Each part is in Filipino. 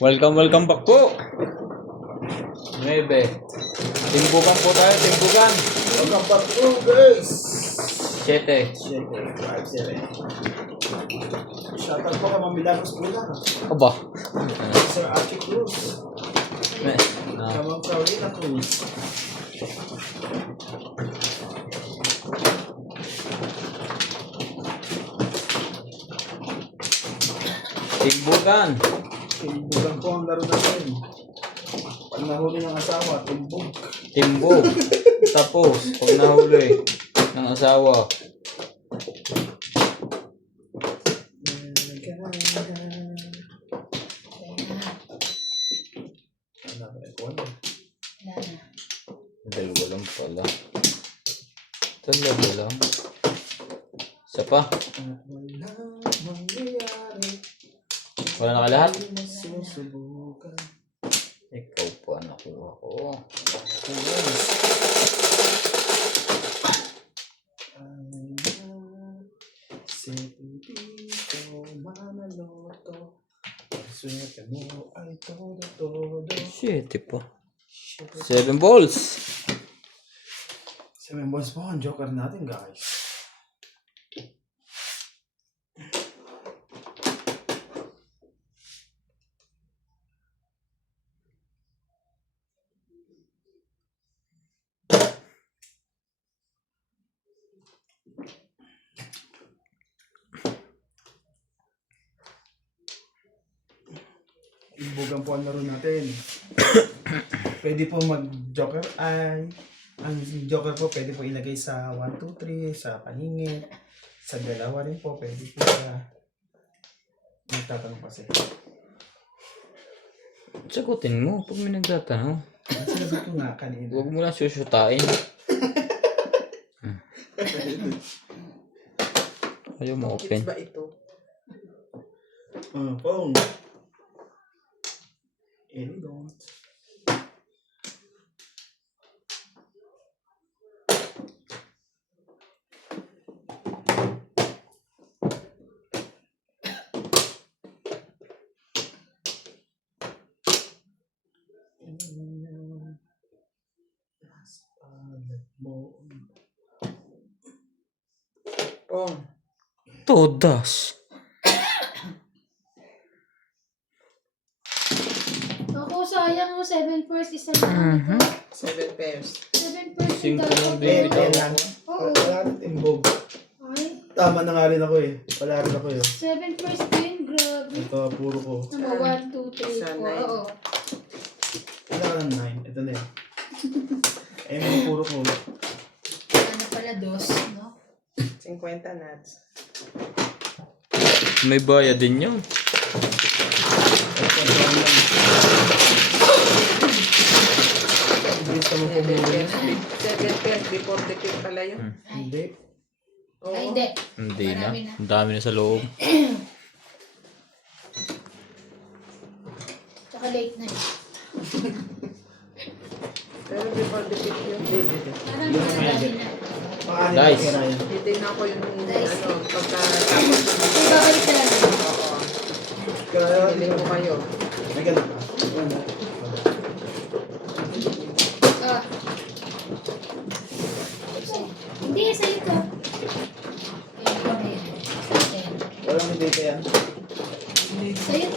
Welcome back po. 9. Timbukan po tayo, timbukan. Welcome back to guys. 7. 7. Shoutout po kay Mamilagos Bulan. Aba. Sir Archie Cruz. Kamang Carolina Cruz. Timbukan. Timbugan po ang laro natin. Pag nahuli ng asawa, timbog. Timbog. Tapos, pag nahuli ng asawa. Dalawa lang pala. Dalawa lang. Isa pa. Wala na ka lahat? Ikaw pa nakuha ko. Shit, pa. 7 balls. 7 balls po ang joker natin, guys. Ibugan po ang laro natin. Pwede po mag-joker ay ang joker po pwede po ilagay sa 1, 2, 3 sa paningit. Sa dalawa rin po pwede po sa nagtatanong pa sila. Sagutin mo pag may nagtatanong. Sinagot ko nga kanina. Huwag mo lang susutain. Ayaw mo open. Ba ito? Phone. Any don't. Pong. Todas. Ako, sayang mo. 7 first, isa lang. 7 pairs. 7 first. 5 ng Baby baby daw. lang. Oo. Wala rin timbog. Ay, Tama na nga rin ako eh. Wala rin ako eh. 7 first din. Grabe. Ito, puro ko. Number 1, 2, 3, Isa, 4. nine. Oo. Wala ka ng 9. Ito na yun. Eh, mga puro ko. Wala na pala 2, no? 50 nuts. May bayad din yun. Gusto mo 7 pumuli. pairs. 7 pairs before the pick pala yun. Hindi. Oo. Ay, hindi. Hindi na. Marami na. Ang dami na sa loob. Tsaka late na. Pero before the pick yun. Hindi. Parang marami na. Pakanin Nice. ko kira yan. Titignan ko yung Nice. pagkatapos Ay, babalik na lang. Oo. Kira yan. Piling ko kayo. May ganun ka. Wala. Ah. Hindi, sa'yo to. Ayun ko na yun. Sa'yo. Walang hindi ka yan. Sa'yo.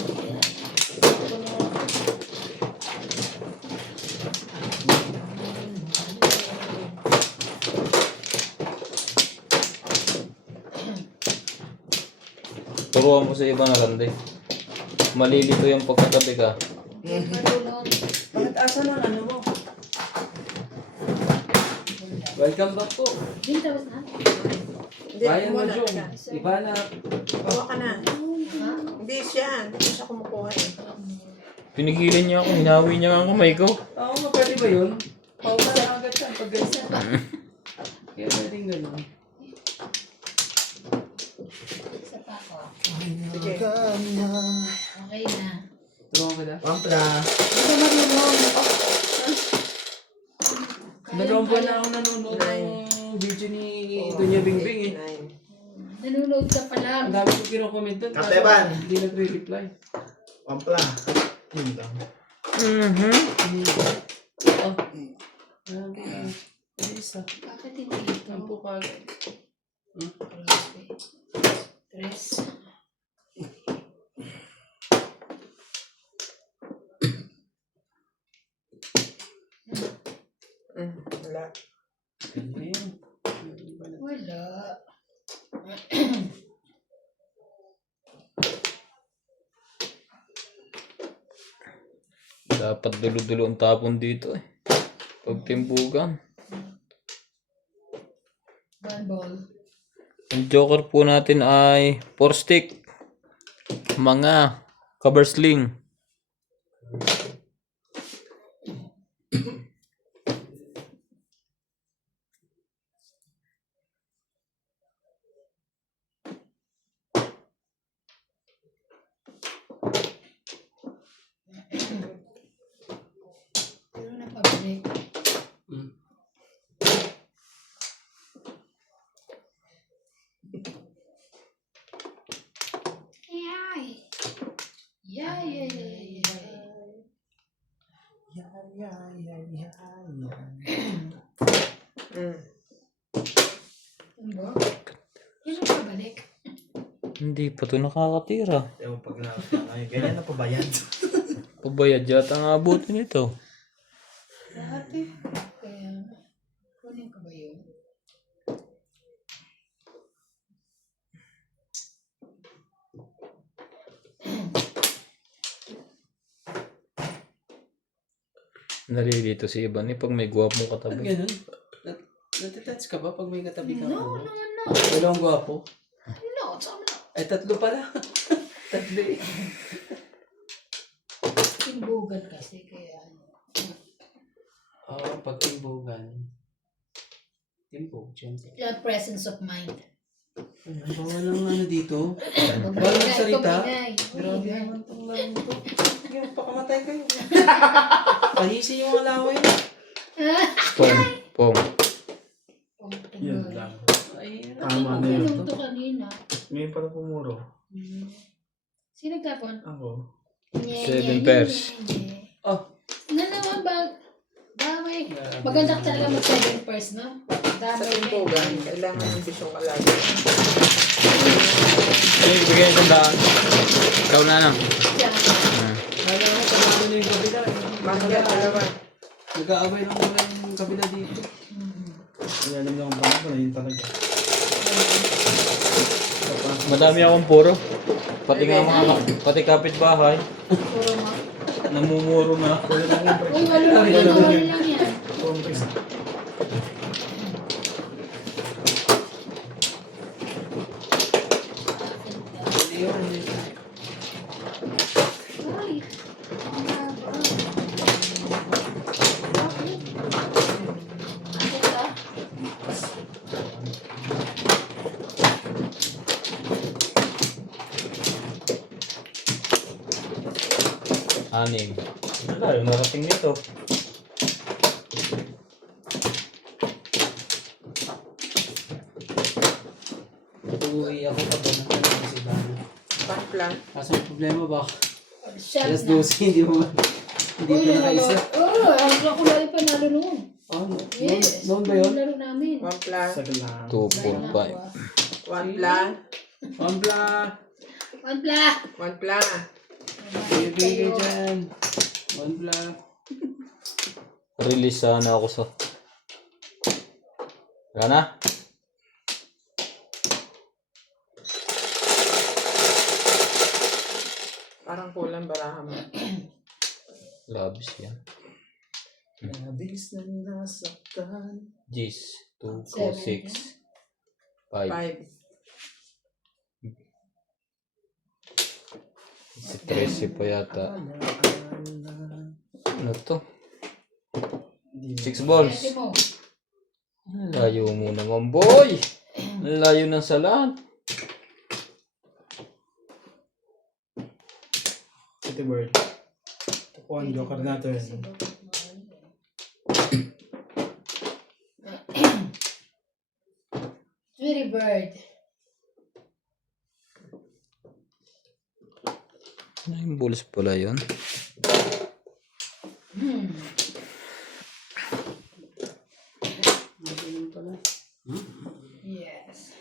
Turuan mo sa iba na rande. Malilito yung pagkatabi ka. Marunong. Bakit asa na ano mo? Welcome back po. Din, tapos na. Hindi, Bayan mo, wala Jong. siya. Iba na. Kuha ka na. Ha? Hindi siya. Hindi siya kumukuha eh. Pinigilan niya ako. Hinawi niya nga ang kamay ko. Oo, pwede ba yun? Paupa na agad siya pag ganyan. Kaya pwedeng gano'n. Isa pa ako. Sige. Okay na. Tulungan ko na. Pampla. Hindi ka marunong. Dalawang buwan na ako nanonood ng video ni Dunya Bingbing eh. 9. Nanonood ka pa lang. Ang dami ko kinokomment doon. Kateban. Hindi nagre-reply. Pampla. Yun lang. Oh. Grabe ah. Isa. Bakit hindi ito? Ang pukagad. Grabe. Tres. Wala. Ayun. Wala. Dapat dulo-dulo ang tapon dito eh. Pagtimbugan. One ball. Ang joker po natin ay 4 stick. Mga cover sling. Pero napabalik. Mm. Yay! Yay, yay, yay, yay. Ano ba? Yan ang pabalik. Hindi pa to nakakatira. Ewan pag ganyan na pa ba yan? Pabayad yata ang abutin nito. Dati. Kaya, kunin ko ba yun? Nalilito si Ivan eh pag may gwapong Ba't katabi. ganun? Natitouch ka ba pag may katabi ka? No, no, no. Dalawang gwapo? No, tsaka no. Ay, tatlo pala. Tatlo eh. Timbugan kasi, kaya ano. Oo, pag timbugan. Timbog, syempre. Without presence of mind. Ay, bawal lang ano dito. Pag Bawal magsalita. kumingay. Grabe naman itong laro to. Sige, pakamatay kayo. Pahisi yung alaway. Pong, pong. Yun lang. Ay, Tama na yun. Inom to kanina. Ngayon pala pumuro. Sino tapon? Ako. 7 pairs. Oh. Na naman ba? Damay. Maganda talaga mag 7 pairs, no? Sa Damay na. timbugan, kailangan yung bisyong kalagi. Sige, bigyan itong daan. Ikaw na lang. Yan. Kala mo, panalo na yung kabila. Bakit dalawa? Nag-aabay lang naman yung kabila dito. Wala naman akong bangko na yun talaga. Madami akong puro. Pati nga mga, pati kapitbahay. Puro mo. Namumuro na. Wala lang yung Uy, walo lang yan. Walo lang yan. Congress. Hindi yun, hindi yun. Uy. Bakit ah? 6. Wala, yung narating nito. Uuwi ako pag nagkaroon si Bana. Pampla. Kaso ang problema ba? Shot Alas na. 12, hindi mo hindi Uy, pa nakaisa. ako lalo panalo noon. Oh, Yes. noon ba yun? Laro namin. Pampla. Sagad lang. 2.5. Pampla. Pampla! Pampla. Pampla. Bibigay kayo dyan. Pampla. Release sana ako sa... Wala na? Parang kulang baraha mo. Labis yan. Labis na nasaktan. Gis. 2, 4, 6. 5. 5. Si 13 pa yata. Ano to? 6 balls. Pwede mo. Ang layo mo naman, boy! Ang layo ng salat. City Bird. Ito po ang joker natin. Sweetie bird. 9 balls pala yun. Ganun pala. Yes.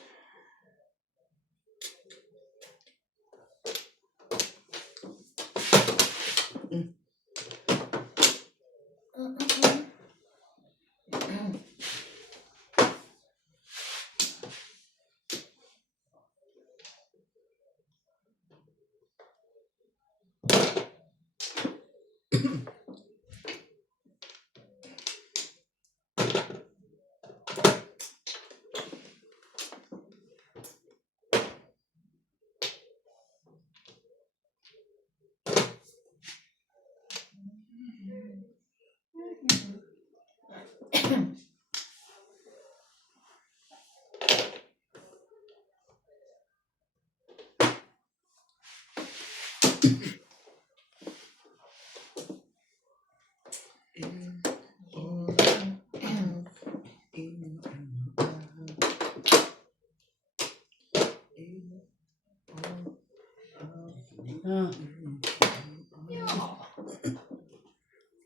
Ah,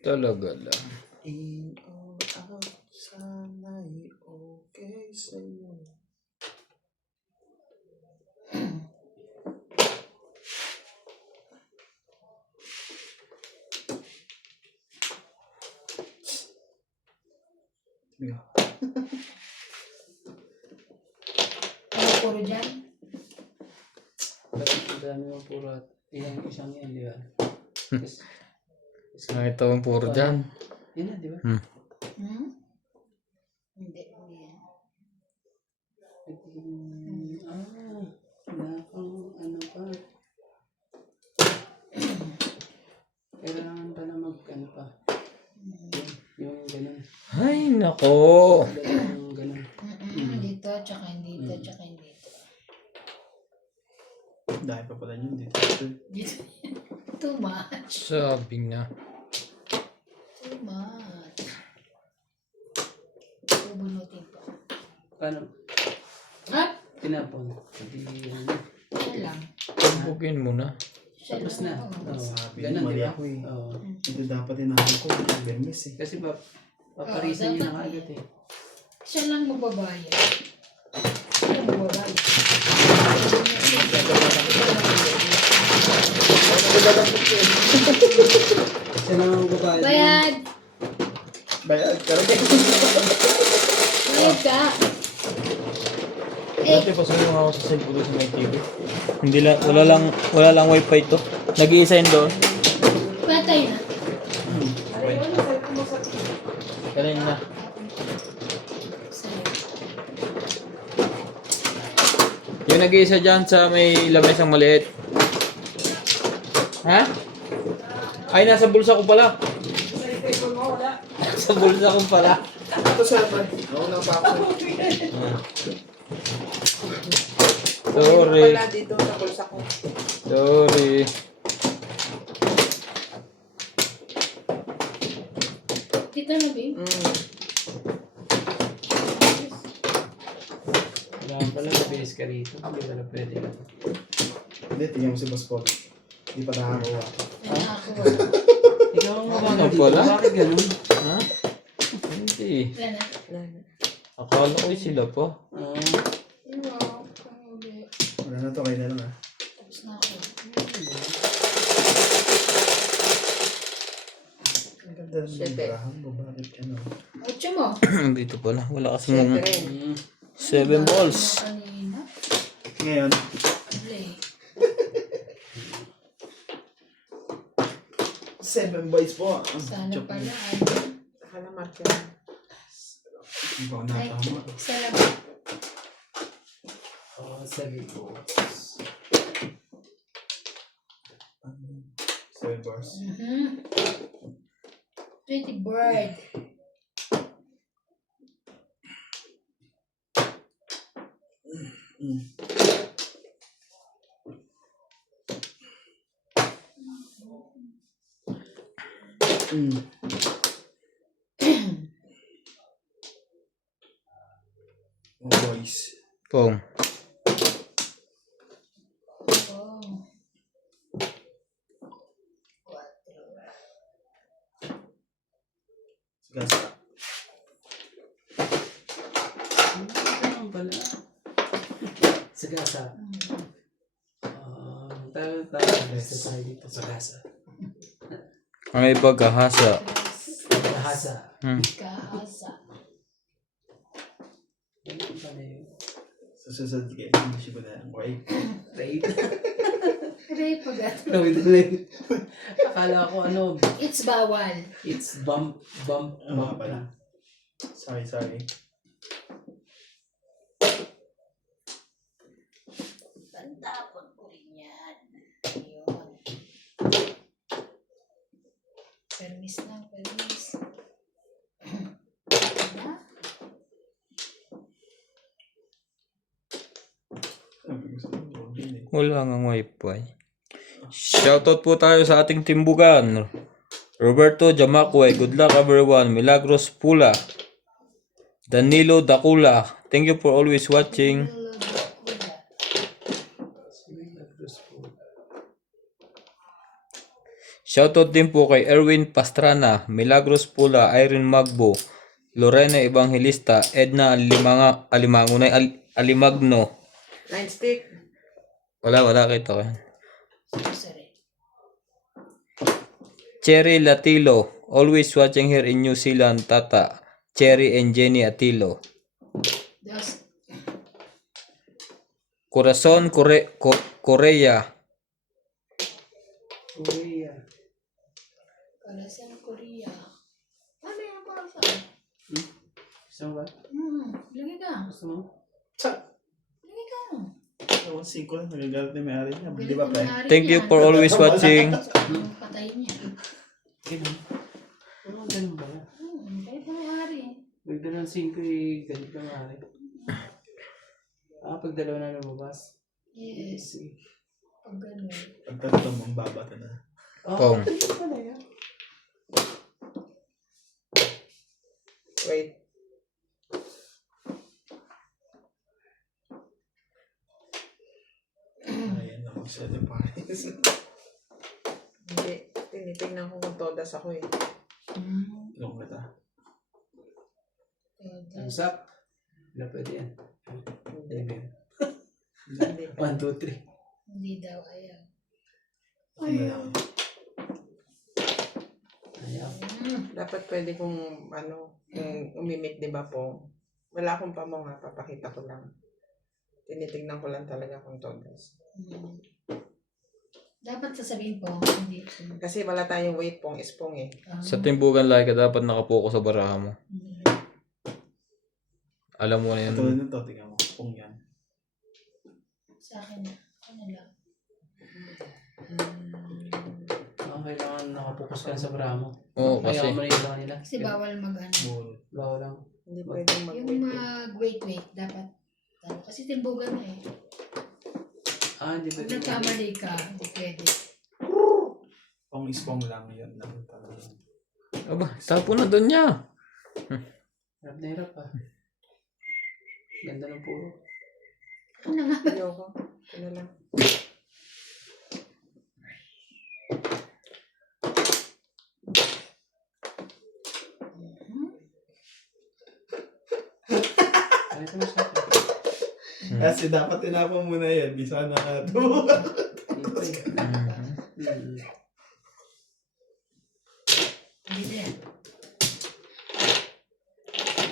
Talaga lang. In or out, sana'y okay sa'yo. Ano puro dyan? bakit ang dami mo puro at isang yan, di ba? Tapos, Nakita mo puro dyan. yun na, di ba? Hmm? Hindi. Nakang ano pa. Kailangan pa na ano pa. Yung ganun. Ay, nako. Yung ganun. Dito, tsaka dito, tsaka dito. Dahil pa pala yun dito. Dito. Too much. Sabi nga. Too much. Bubunutin pa. Paano? Ah! Tinapon. Hindi yan. Siya lang. Bugin mo na. Siya Tapos lang. na. Oo. Oo. Sabi Ganun, mali di ba? ako eh. Oo. Ito dapat inahin ko. Bermis eh. Kasi paparisan niya dapat na agad eh. Siya lang magbabayad. Siya lang magbabayad. Siya na ang babayad. Bayad! Bayad ka rin. Bayad ka! Eh, Dati pasok mo ako sa cellphone sa may TV. Hindi lang, wala lang wifi to. Nag-iisa yun doon. patay na. Kanina na. Sa'yo. Yung nag-iisa dyan sa may lamesang maliit. Ha? Ay, nasa bulsa ko pala. Sa bulsa ko pala. Ito sir, pre. Nauna pa ako. Sorry. Wala dito sa bulsa ko. Sorry. Kita na, babe? Wala pala mabilis ka rito. Hindi pala pwede na. Hindi, tingnan mo si Boss Paul. Hindi pa nakakuha. Ay, nakakuha. Ikaw ang mabagal Ano dito. pala? Bakit ganun? Ha? Hindi. Wala na. Wala na. Akala ko sila pa. Oo. Wow, pangulit. Wala na to, kayo na lang ah. Tapos na ako. Ang ganda ng Siyete. barahan mo. Bakit ano? Ocho mo. Dito pala. Wala kasing Siyempre. 7 balls. Kanina. Ngayon, Play. 7 boys po. Sana pala. Akala marker. Hindi pa ako natama. Sana Oo, sabi ko. 7 bars. Pretty bird. Mm. Mm. Oh, boys. Pong. Oh. Quatro. Gasa. Ganun pala. Sagasa. Tayo tayo dito sa gasa. Ang iba gahasa. Gahasa. Kahasa. Ganun pala yun. Sa susunod kayo, hindi siya ba na wait. Right? Aray, pagat. Akala ko ano, It's bawal. it's bump Nga pala. Sorry. Tandapon ko rin yan. Ayun. Permis lang, permis. Na? Sabi ko sa inyo, hindi. Wala nga wifi. Shoutout po tayo sa ating timbugan. Roberto Jamakwe, good luck everyone. Milagros Pula. Danilo Dakula, thank you for always watching. Shoutout din po kay Erwin Pastrana, Milagros Pula, Irene Magbo, Lorena Evangelista, Edna Alimagno. 9 stick. Wala kita. Sorry. Cherry Latilo, always watching here in New Zealand, Tata. Cherry and Jenny Atilo. Dos. Corazon Korea. Korea. Kalasan Korea. Ano yung kalasan? Gusto mo ba? Lagi ka. Gusto mo? Lagi ka. Ewan, 5 lang, nagagalit na may-ari niya. Di ba, pre? Thank you for always watching. Patayin niya. Ganun. Ano ganun ba? Kahit na may-ari. Magdala ng 5 eh, ganun ka maaari. Pag dalawa na lumabas. Yes. Pag ganun. Pagtatapos mo, ang babata na. Pong. Wait. Ayan na, mag-set the parties. Hindi. Tinitingnan ko kung todas ako eh. Ilong kita. Thumbs up. Wala pwede yan. Hindi. Hindi. Hindi. 1, 2, 3. Hindi daw ayaw. Ayaw. Ayaw. Dapat pwede kong kung umimik, di ba po? Wala akong pamunga, papakita ko lang. Tinitingnan ko lang talaga kung todas. Dapat sasabihin po, hindi. Kasi wala tayong weight pong, ispong eh. Sa timbugan like ka dapat nakapokus sa baraha mo. Alam mo na yan. Tulad nito, tingnan mo. Kung yan. Sa akin na. Ano lang. Kailangan nakapokus ka sa bra mo. Oo, Kaya kasi. mo na yung iba nila. Kasi bawal mag-ano. Bull. Bawal lang. Hindi pwedeng Yung mag-weight. mag-wait, dapat. Kasi timbugan na eh. Hindi Pag pwede. nagkamali ka, hindi pwede. Kung ispong lang, yun lang talaga. Aba, tapo na doon niya. Hirap na hirap ah. Ganda ng puro. Ano nga? Ayoko. Ito na lang. Ano ito mas natin? Kasi dapat tinapon muna yan. Bisa na ito. Hindi din.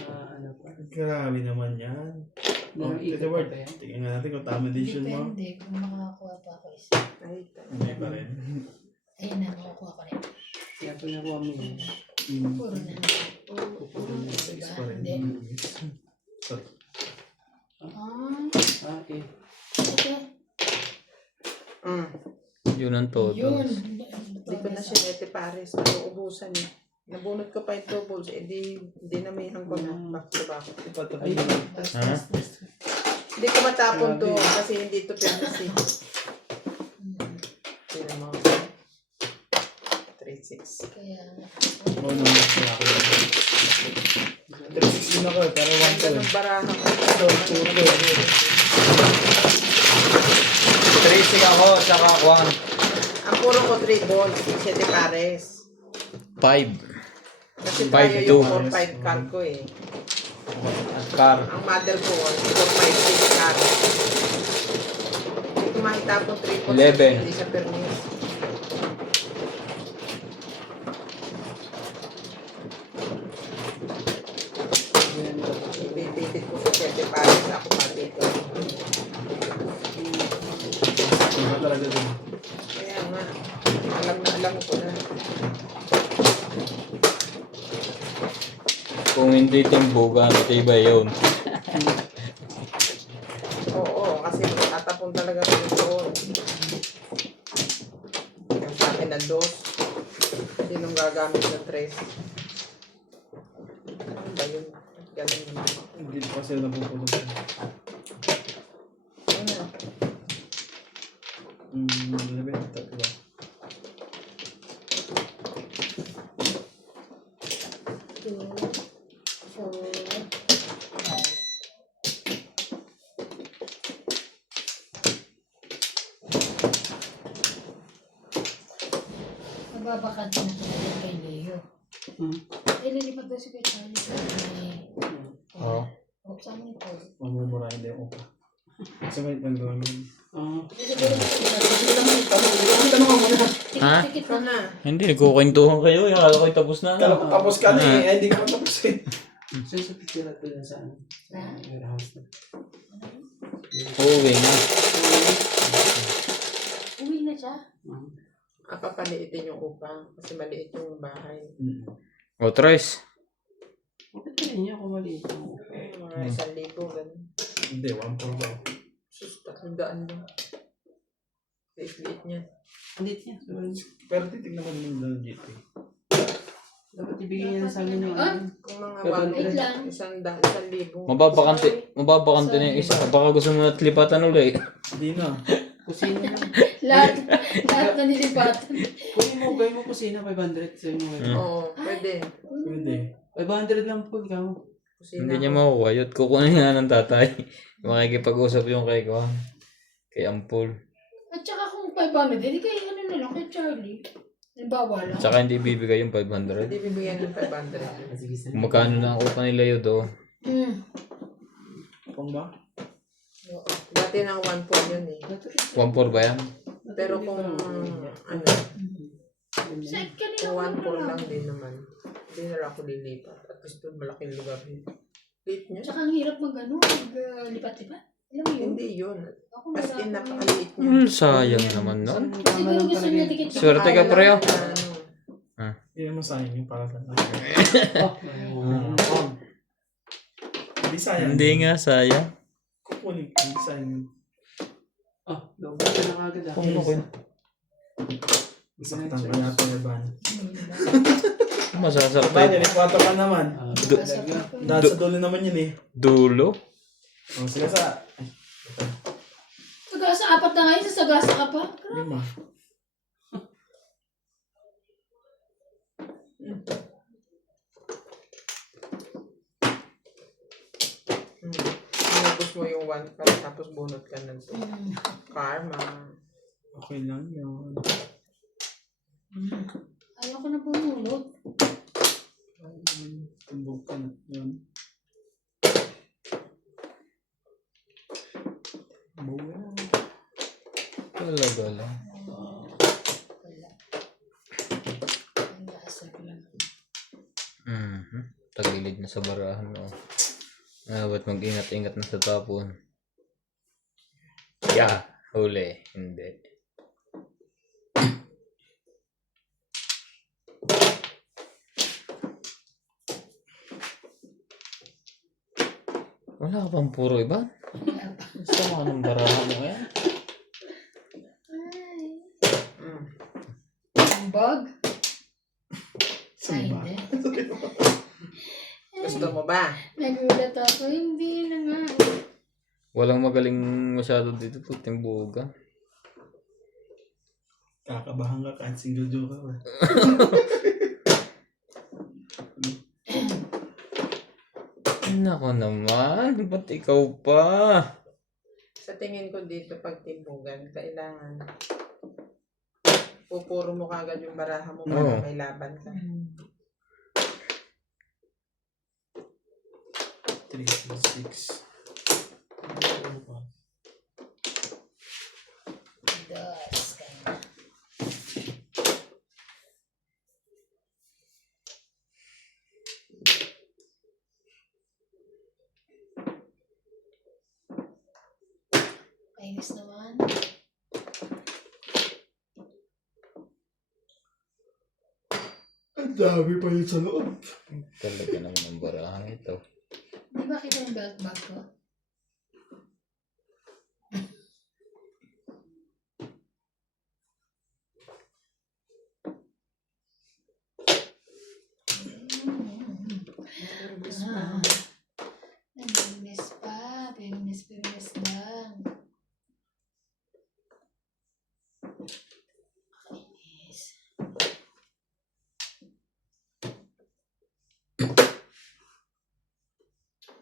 Ano pa? Grabe naman yan. Oh, Ikot Tito Ward, pa yan. tingnan nga natin kung tama decision mo. Depende kung makakakuha pa ako isa. Ay, Hindi pa rin. Ayun na, makakuha ko rin. Kaya po nakuha mo yun. Puro na. Six pa rin. Hindi. Sorry. Okay. Okay. Yun ang todo. Yun. Hindi ko na sinete pares. Nauubusan eh. Nabunot ko pa yung doubles. Eh, di namihan ko na. Back to back. Ay, Ha? Hindi ko matapon to kasi hindi to fairness eh. Sino mo? 3-6. Kaya, Oo naman siya ako. 3-6 din ako eh, pero 1 Ganda ng barahan ko. 3 ako, tsaka 1. Ang puro ko 3 balls. 7 pares. 5. Kasi 5-2. tayo yung 4-5 car ko eh. Car. Ang model ko, 4-5 car. Hindi ko makita po 3 11. Hindi siya permis. Ipipitit ko sa 7 pares. Ako pati ito. Iba talaga din. Kaya nga. Alam ko na. Kung hindi timbugan, matibay yun. Oo, kasi tatapon talaga ko doon. Yung sa akin na 2. Sinong gagamit ng 3? Ano ba yun? Galing naman. Hindi pa sila napupulot. Ano? Tatlo. Two, four, mababakante na talaga kay Leo. Ililipat daw si kay Charlie sa Oo. saan nito? Mamumurahin din yung upa. Kasi may nagawin yun. Ha? Ikaw na. Hindi, nagkukwentuhan kayo. Yung akala ko'y tapos na. Kala ko tapos ka na eh. Hindi ka pa tapos eh. So, sa picture natin na saan? Warehouse na. Uwi na. Uwi na siya. Papaliitin yung upa kasi maliit yung bahay. O, Tres. Bakit ka niya kung maliit mo? Mga 1,000 ganun. Hindi, 1 daw. Sus, 300 lang. Liit niya. Maliit niya. Pero titignan mo naman ng GT. Dapat ibigay niya sa amin yung Ah? ano. Kung mga Wait lang. 1,000. Mababakante na yung isa. Baka gusto mo na lipatan ulit. Hindi na. Kusina na. Lahat na nilipatan. Kunin mo, gawin mo kusina, 500. Sabi mo, Oo, pwede. Pwede. 500 lang po ikaw. Kusina Hindi niya ko. makukuha. Yun, kukunin nga ng tatay. Makikipag-usap yung kay Kwan. Kay Ampul. At saka kung 500, hindi kay ano na lang, kay Charlie. Halimbawa lang. Tsaka hindi bibigay yung 500. Hindi bibigyan ng 500. Sige, sige. Kung magkano na ang upa nila yun do. Kung ba? Dati nang 1 yun eh. 1-4 ba yan? Pero kung ano, Side ka nila. kung 1 lang din naman, hindi na lang ako lilipat. At least doon malaking lugar yun. Liit niya? Tsaka ang hirap mag-ano, maglipat-lipat. Alam mo yun? Hindi yun. Ako As in, nahirapan napakaliit niya. Sayang naman nun. Siguro gusto niya dikit. Swerte ka, preo. Hindi naman sayang yung para sa Hindi sayang. Hindi nga, sayang. Kukunin. Hindi sayang yun. Double ka na agad ah. Saktan ka yata yung ban. Masasakit. Bagay, ikwato ka naman. Dahil sa dulo naman yun eh. Dulo? O, sige sa... Sagasa, 4 na ngayon, sasagasa ka pa. 5. Inubos mo yung 1 car, tapos bunot ka ng 2. Karma. Okay lang yun. Ayaw ko na bumulot. Tumbog ka na yun. Buwi na. Talaga lang. Wala. Ang lasag lang. Tagilid na sa barahan mo. Ba't mag-ingat-ingat na sa tapon? Yeah, huli. Hindi. Wala ka pang puro iba? Gusto mo anong barahan mo yan? Ay. Mm. Ang bag? Ay, Sumba. hindi. Gusto mo ba? Nagulat ako. Hindi na nga. Walang magaling masyado dito. Timbuga. Kakabahan ka kahit single joker. Nako naman. Ba't ikaw pa? Sa tingin ko dito pag timbugan, kailangan pupuro mo kagad yung baraha mo para Oo. may laban ka. 3, 6. Dos. Ganyan. Kainis naman. Ang dami pa yun sa loob. Talaga naman ang barahan ito. Di ba kita yung belt bag ko? Nervous pa. Nag-miss pa. Permis lang. Kainis.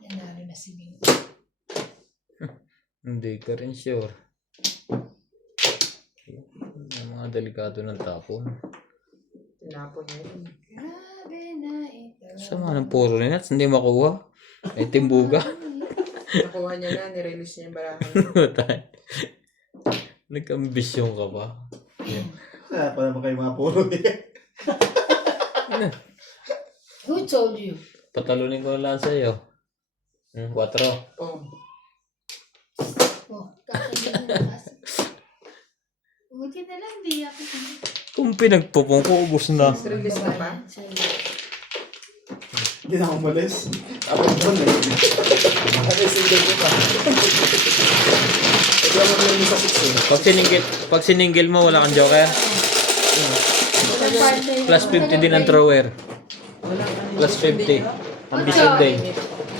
Nanalo na si Bing. Hindi ka rin sure. Yung mga delikado ng tapon. Tinapon niya yun. Grabe na ito. Sama ng puro nuts, hindi makuha. May timbuga. Nakuha niya na, nirelease niya yung barahan. Nag-ambisyon ka ba? Kaya pa naman kayo mga puro eh. Who told you? Patalunin ko na lang sa'yo. 4. Oh, Oh, kakainin na kasi. Buti na lang, di ako. Kung pinagpupong ko, ubos na. release na pa? Hindi na ako umalis. Ako doon eh. Ako single ko pa. Ito ako lang sa 6 eh. Pag siningil mo, wala kang joker. Plus 50 din ang thrower. Walang ano. Plus 50. Ang bisig din.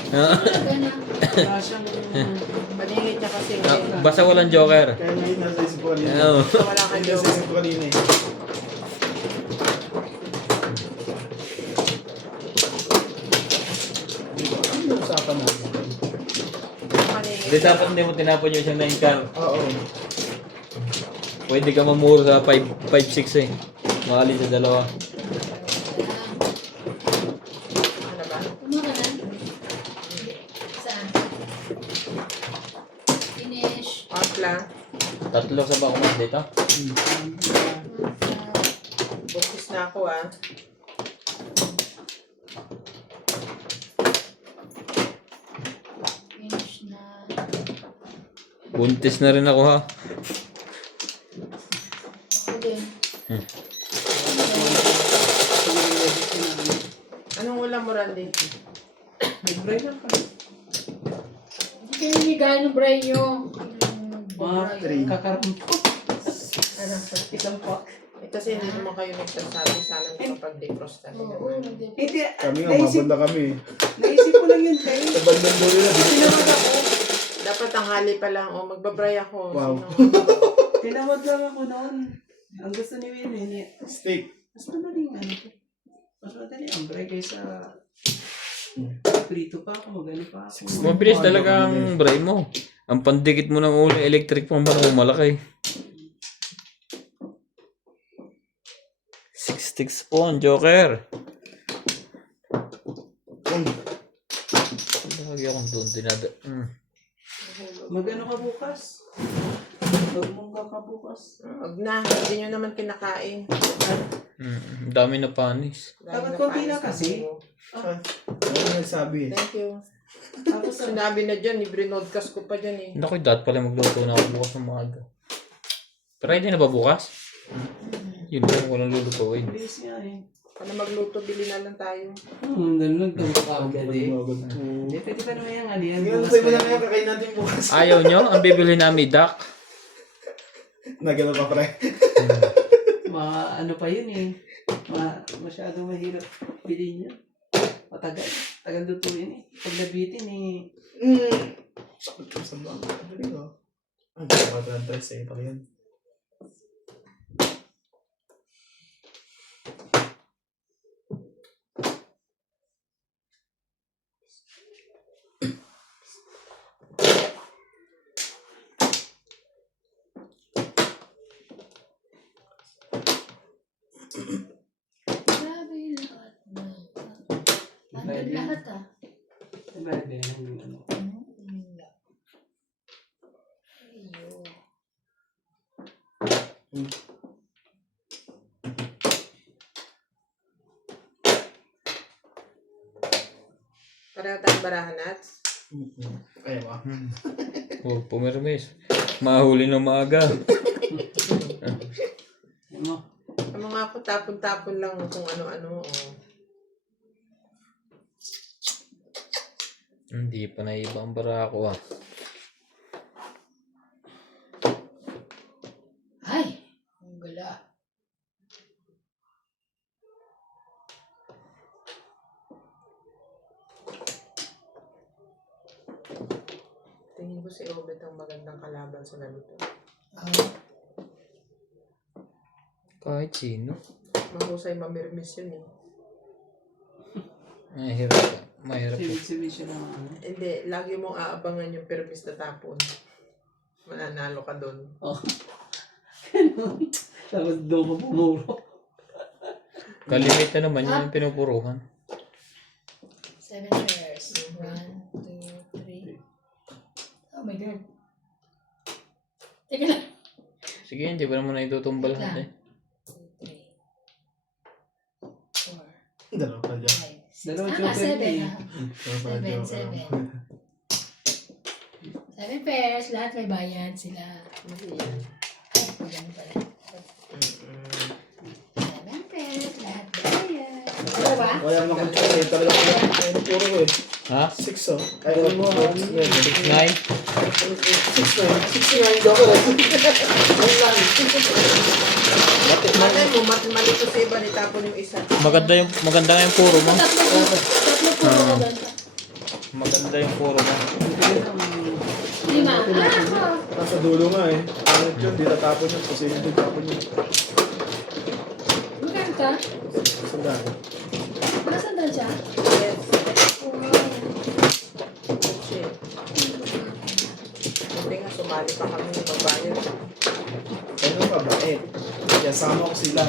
Wala siyang... Maningit niya kasi. Basta walang joker. Kaya ngayon nasa isip ko kanina. Oo. Wala kang Nasa joke. isip ko kanina eh. Ano yung usapan natin? Maningit Hindi dapat hindi mo tinapon yung isang 9 car. Oo. Pwede ka mamuro sa 5-6 eh. Makali sa dalawa. Ano ba? Kumuha ka na? Saan? Finish. Outla. 3 sa bakuman dito. Bukis na ako ah. Finish na. Buntis na rin ako ha. Ako din. Anong ulam mo, Randy? Nag-break lang ka. Hindi kayo nigay ng brain nyo. Mga kakaroon po. Ano? Isang pack. Eh, kasi hindi naman kayo nagsasabi sana kapag defrost na Oo, naman. Hindi, Kami nga, naisip, mabunda kami eh. naisip ko lang yun kayo. Sa bandang dulo na. Tinawag ako. Dapat tanghali pa lang. O, magbabray ako. Wow. Tinawag lang ako noon. Ang gusto ni Winnie, Steak. mas madaling ano to. Mas madali ang break kaysa prito pa ako, magano pa ako. Mabilis talaga ang brain mo. Ang pandikit mo ng ulo, electric pang malaki. 6 sticks on, Joker. Lagi akong doon dinada. Magano ka bukas? Magmungga ka bukas. Huwag na. Hindi nyo naman kinakain. Ang dami na panis. Dapat konti lang kasi. Ano yung nagsabi eh. Thank you. Tapos Sinabi na dyan, ibrinodcast ko pa dyan eh. Naku, dapat pala magluto na ako bukas ng maaga. Pero hindi na ba bukas? Yun lang, walang lulutuin. bilis nga eh. Paano magluto, bili na lang tayo. Ganun nagtawag ka eh. Magod. Hindi, pwede pa naman yung alihan. Ngayon, tayo mo na ngayon, kakain natin bukas. Ayaw nyo? Ang bibili namin, duck. Nagano pa pre. Ano pa yun eh. Masyadong mahirap bilhin yun. Matagal. Tagal lutuin eh. Pag nabitin eh. Sakit ko sa bang. Ang kapag-trans sa'yo pa yan. Grabe lahat na. Ano lahat ah? Diba, ano? Wala. Ayun. Pareho tayong barahan, Nats. Kaya ba? Huwag pumirmis. Mahuli ng maaga. Ano? Ang mga ako tapon-tapon lang kung ano-ano. Oh. Hindi pa naiba ang bara ko ah. Ay, ang gala. Tingin ko si Obet ang magandang kalaban sa ganito. Oh. Kahit sino. Mahusay mamirmis yun eh. Mahirap po. Ibig sabihin siya ng ano? Hindi, lagi mong aabangan yung permis na tapon. Mananalo ka doon. Tapos doon ko pumuro. Kalimitan naman yun yung pinupuruhan. 7 pairs. 1, 2, 3. Oh my God. Teka lang. Sige, hindi ba naman na itutumbal Wait lang. natin? 2, 3, 4, Dalawa pa dyan. 5, 6. Dalawa Ah, joker 7. eh. Dalawa pa dyan. 7 pairs. Lahat may bayad sila. Mali yan. Ay, ganun pala. 7 pairs. Lahat bayad. Ano ba? Kaya makagkita eh. Talaga kaya puro ko eh. Ha? 6 oh. Ay, ano mo? 6'9"? 6 na yun. 6 na yun. Joker eh. Ayun lang. Malay mo, mali ko sa iba, nitapon yung isa. Maganda nga yung puro mo. Tatlo po ako doon. Maganda yung puro mo. 5. Ah, Nasa dulo nga eh. Ano yun? Di natapon yun. Kasi hindi tapon yun. magkano ka? Sandaan. Nasaan doon siya? Yes. Wow. Shit. Hindi nga, sumali pa kami ng magbayad. Ano pa ba? Eh. Kaya sama ko sila.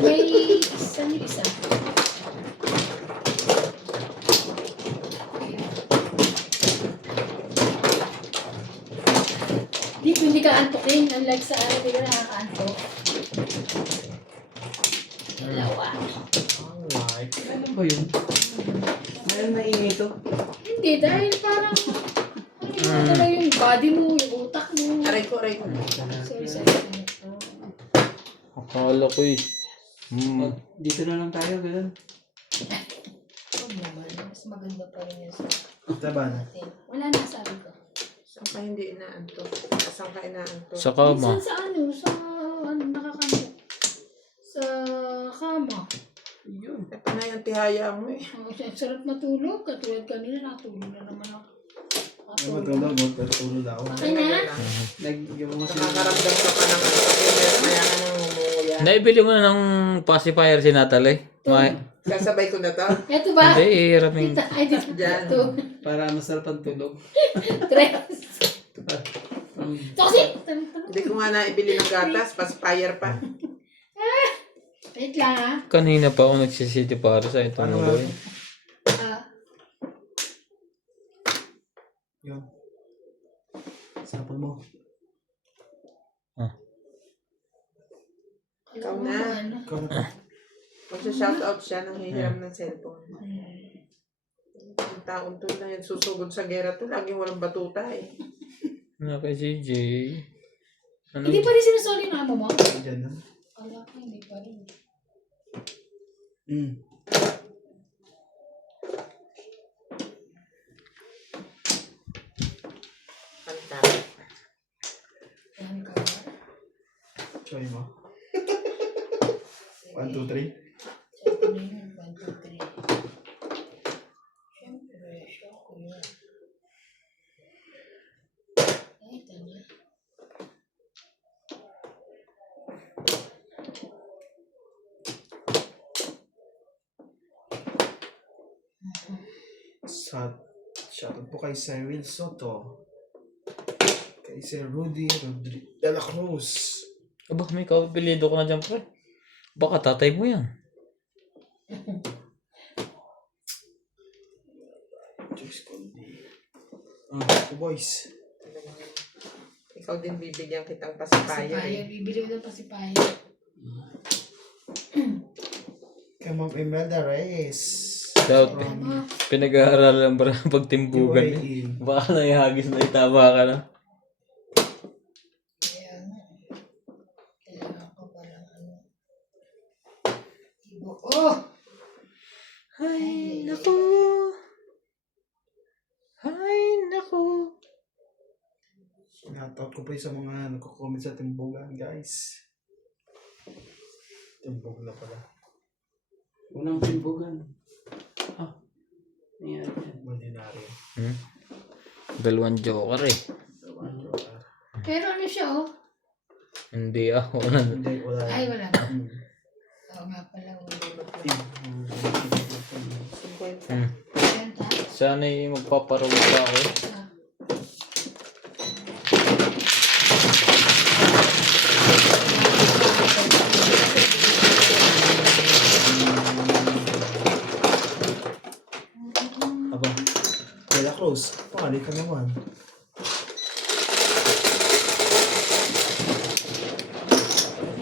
May isang isa. Hindi ka antokin. Unlike sa ano, hindi ka nakakaantok. Dalawa. Alright. Ano ba yun? Meron na inito. Hindi, dahil parang ano na yung body mo, yung utak mo. Aray ko. Sorry. Akala ko eh. Dito na lang tayo, ganun. Huwag naman. Mas maganda pa rin yun sa Taban. atin. Wala na sabi ko. Saan ka hindi inaantok? Saan ka inaantok? Sa kama. Minsan sa ano, nakakamot. Sa kama. Yun. Ito na yung tihaya mo eh. Ang sarap matulog. Katulad kanina, natulog na naman ako. Ay, matulog. Matulog ako. Okay na? Nag-gawa mo siya. Nakakaramdam ka pa ng kaya ka nang mumuya. Naibili mo na ng pacifier si Natalie? Sasabay ko na to. Ito ba? Hindi, hiraming. Ay, dito. Diyan. Ito. Para masarap ang tulog. Tres. Um, Toksi! Hindi ko nga naibili ng gatas, paspire pa. Wait lang ha. Kanina pa ako nagsisiti para sa itong Ano muloy. Yun. Sample mo. Ikaw na. Ikaw na. Magsa-shoutout siya nang hihiram ng cellphone. Yung taon to na yan, susugod sa gera to, laging walang batuta eh. Ano kay JJ? Ano? Hindi pa rin sinusoli ng amo mo? Diyan na. Wala ka, hindi pa rin. Kanta. Yan ka. Try mo. 1, 2, 3. Ito na yun. 1, 2, 3. Siyempre, siya ko yun. Ay, ito na. Shoutout po kay Cyril Soto. Kay Sir Rudy de la Cruz. Aba, may kapapilido ka na dyan, pre. Baka tatay mo yan. Boys, kundi. Ito boys. Ikaw din bibigyan kitang Pasipaya. pasipaya. Bibili ko ng pasipaya. Kay Ma'am Imelda Reyes. Shout. Tama. Pinag-aaralan para pagtimbugan. UAE. Baka naihagis na itama ka na. Kaya nga. Kailangan ko palang ano. Ibo. Oh! Ay, naku. Ay, naku. Shoutout ko po sa mga nagko-comment sa Timbugan, guys. Timbog na pala. Unang timbugan. Ah. Ayan. Malinari. Dalawang joker eh. Pero ano siya oh? Hindi ako. Hindi, wala. Ay, wala na. Hmm. Oo nga pala. Benta? Sana'y magpaparawit ako. Ah. Aba. Bella Cruz. Pali ka naman.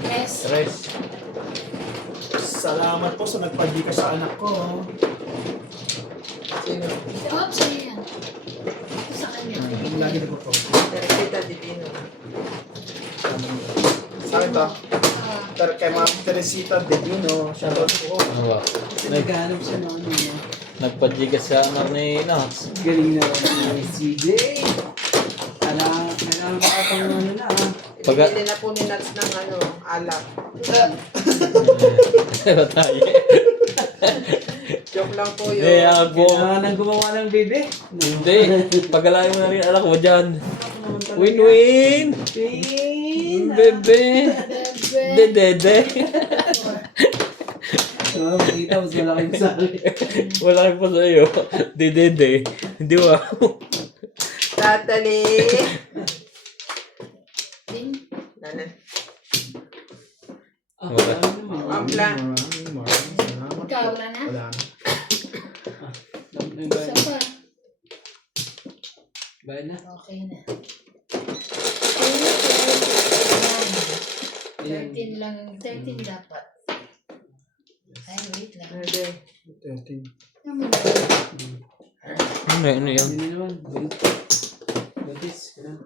Yes. Tres. Salamat po sa nagpagika sa anak ko. Sino? Oh, sa'yo yan. Ito sa kanya. Lagi na po. Teresita Divino. Sa akin to. Ah, Kay Ma'am Teresita Divino. Shoutout po. Ano ba? Kasi naghanap siya noon. Nagpajigas sa anak ni Nox. Galing na ni CJ. Alam ko atang ano na ah. Pagka- Ibigili na po ni Nats ng ano, alak. Diba tayo? Joke lang po Hindi, yun. ako. Kailangan nang gumawa ng bebe. Hindi. Pagalayo mo na rin anak mo dyan. Ako naman talaga. Win-win. Win! Bebe. bebe. Dedede. Oh, makita mas malaking sali. Wala pa sa iyo. Dedede. Hindi ba? Tatali. Ding. Nanan. Ah, Okay. wala naman. Ampla. Maraming salamat. Ikaw, wala na? Wala na. Isa pa. Bayan na. Okay na. Ayan. 13 lang. 13 dapat. Ay, wait lang. Okay. 13. Naman. Ano yan? Hindi naman. Buntis. Ganun.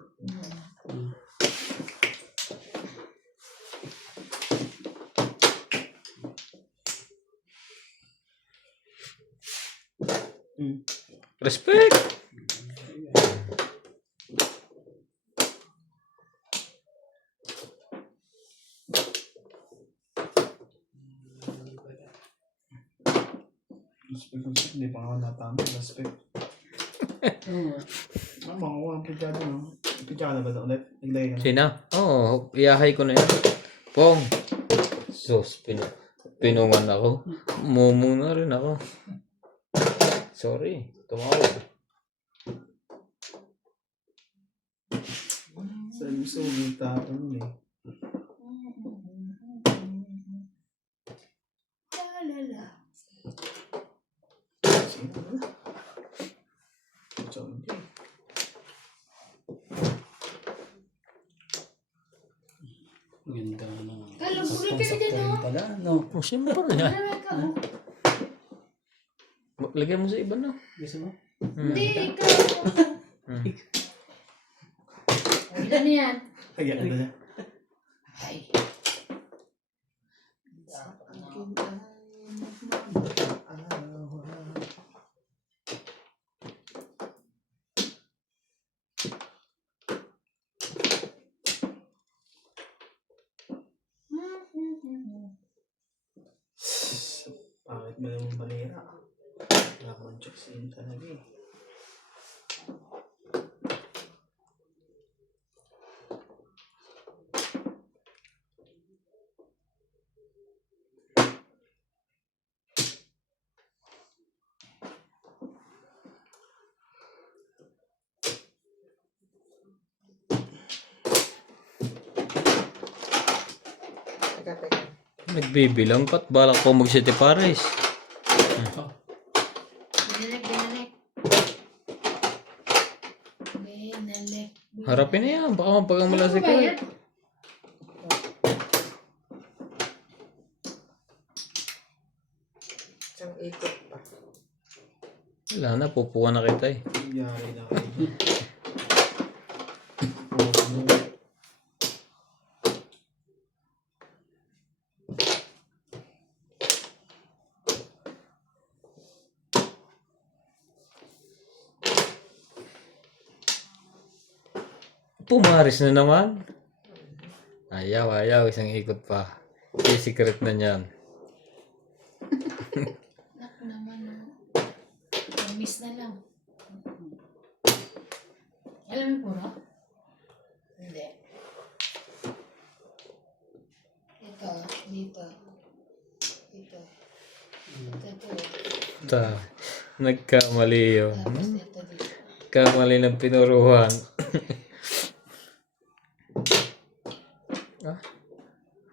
Respect. Respect. Hindi pa ako natama. Respect. Oo. Mga one pijado, no? Pijado ba ito ulit? Naglagay ka na. Sina? Oo, iyahay ko na yan. Pong. Sus, pinungan ako. Mumu na rin ako. Sorry, tumawag. Sa sugi tapon eh. La. Sino ba? Sorry. Ganda na. Alam, buhay ka na dyan, no? Pala, no? Oh, siyempre yan. Marami ka, oh. Lagyan mo sa iba na. Gusto mo? Hindi, ikaw. Ilan yan? Kaya ano na? Ay. Pangit mo yung balera. Wala ko mag-checks in talaga eh. Teka. Nagbibilang pat. Balak ko mag-city pares. Binanek. Harapin na yan. Baka mapagkamala si Bayad. Kurt. Isang ikot pa. Wala na, pupuha na kita eh. Yari na kayo. Pumaris na naman. Ayaw. Isang ikot pa. I-secret na niyan. Naku naman, no. Miss na lang. Alam mo puro? Hindi. Ito, dito. Ito. Ito. Nagkamali yun. Tapos ito dito. Kamali ng pinuruhan.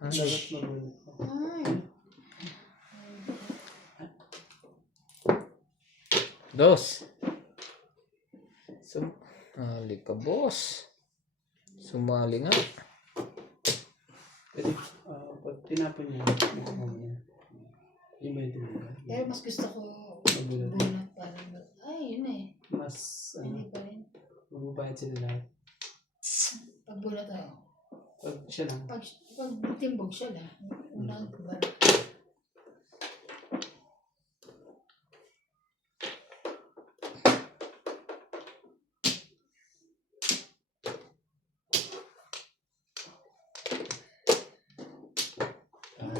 Dapat magulo. Ay. Dos. Sumali ka, boss. Sumali nga. Pwede, pag tinapon niya, mukha niya. Yung ba yung tinapon? Pero mas gusto ko Magulat. bulat parang ay, yun eh. Mas, Hindi pa rin. magbabayad sila lahat. Pag bulat ako. Pag siya lang. Pag timbog siya lang. Unang bulat.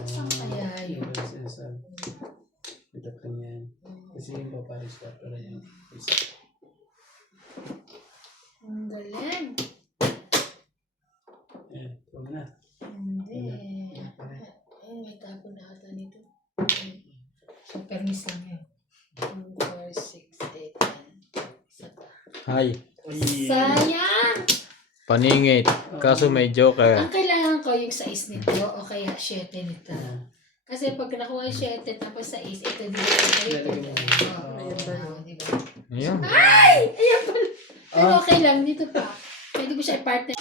Saan kaya yun? Yung ba sinasabi? Ito ka niyan. Kasi yung paparis ka para yung isa. Ang galing. Ayan, huwag na. Hindi. Ay, may tapo na ata nito. So, permis lang yun. 1, 4, 6, 8, 9. Isa pa. Hi. Sayang! Paningit. Kaso may joker. Ang kailangan ko yung 6 nito o kaya 7 nito. Kasi pag nakuha yung 7 tapos 6, ito dito. Ito Lalagyan mo. dito. Oo, diba? Ayan. Ay! Ayan pala. Pero okay lang, dito pa. Pwede ko siya i-partner.